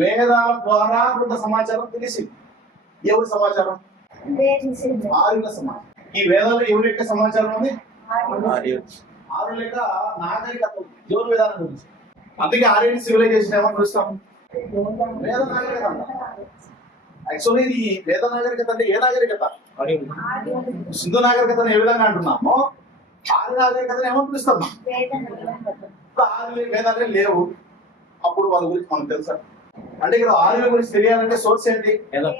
వేదాల ద్వారా కొంత సమాచారం తెలిసింది. ఎవరి సమాచారం? ఆర్యుల సమాచారం. ఈ వేదాలు ఎవరి యొక్క సమాచారం ఉంది? ఆర్యుల యొక్క నాగరికత ఎవరి వేదాల గురించి. అందుకే ఆర్యన్ సివిలైజేషన్ ఏమని పిలుస్తాం? వేద నాగరికత అంట. యాక్చువల్లీ ఇది వేద నాగరికత అంటే ఏ నాగరికత? సింధు నాగరికతను ఏ విధంగా అంటున్నామో ఆర్య నాగరికతను ఏమని పిలుస్తాం? ఇప్పుడు ఆర్యుల వేదాలే లేవు, అప్పుడు వాళ్ళ గురించి మనకు తెలుసా? అంటే ఇక్కడ ఆర్యుల గురించి తెలియాలంటే సోర్స్ ఏంటి? వేదాలు.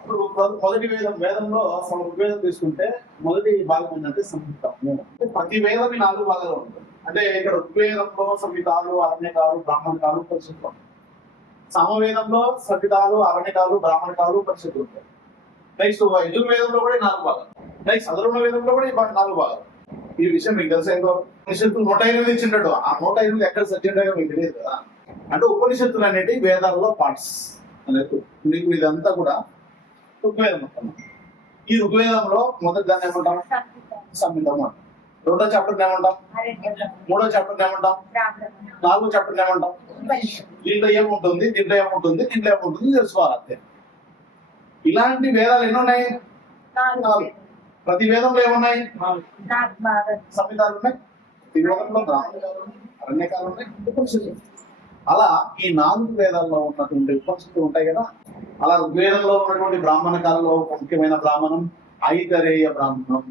ఇప్పుడు మొదటి వేదంలో ఋగ్వేదం తీసుకుంటే మొదటి భాగం ఏంటంటే సంహితము. ప్రతి వేదం 4 భాగాలు ఉంటుంది. అంటే ఇక్కడ ఋగ్వేదంలో సంహితాలు, అరణ్యకాలు, బ్రాహ్మణకాలు, పరిషత్తులు. సమవేదంలో సంహితాలు, అరణ్యకాలు, బ్రాహ్మణకాలు, పరిషత్తులు ఉంటాయి. నెక్స్ట్ యజుర్వేదంలో కూడా 4 భాగాలు. నెక్స్ట్ అధర్వణ వేదంలో కూడా 4 భాగాలు. ఈ విషయం మీకు తెలుసా? ఏంటో ఉపనిషత్తులు 108 ఇచ్చింటాడు. ఆ 108 ఎక్కడ సత్యంటాయో మీకు తెలియదు కదా. అంటే ఉపనిషత్తులు అనేవి వేదాల్లో పార్ట్స్ అనేది. మీకు ఇదంతా కూడా ఋగ్వేదం అంటాం. ఈ ఋగ్వేదంలో మొదటి దాన్ని ఏమంటాం? సంహితం అంటాం. 2వ చాప్టర్ ఏమంటాం? 3వ చాప్టర్ ఏమంటాం? 4వ చాప్టర్ ఏమంటాం? దీంట్లో ఏముంటుంది, దీంట్లో ఏముంటుంది, దీంట్లో ఏముంటుంది తెలుసుకోవాలి అంతే. ఇలాంటి వేదాలు ఎన్ని ఉన్నాయి? 4. ప్రతి వేదంలో ఏమున్నాయి? సంహితాలు ఉన్నాయి. ప్రతి వేదంలో బ్రాహ్మణకాలు ఉన్నాయి, అరణ్యకాలు ఉన్నాయి, ఉపనిషత్తులు. అలా ఈ 4 వేదాల్లో ఉన్నటువంటి ఉపనిషత్తులు ఉంటాయి కదా. అలా ఋగ్వేదంలో ఉన్నటువంటి బ్రాహ్మణ కాలంలో ముఖ్యమైన బ్రాహ్మణం ఐతరేయ బ్రాహ్మణం.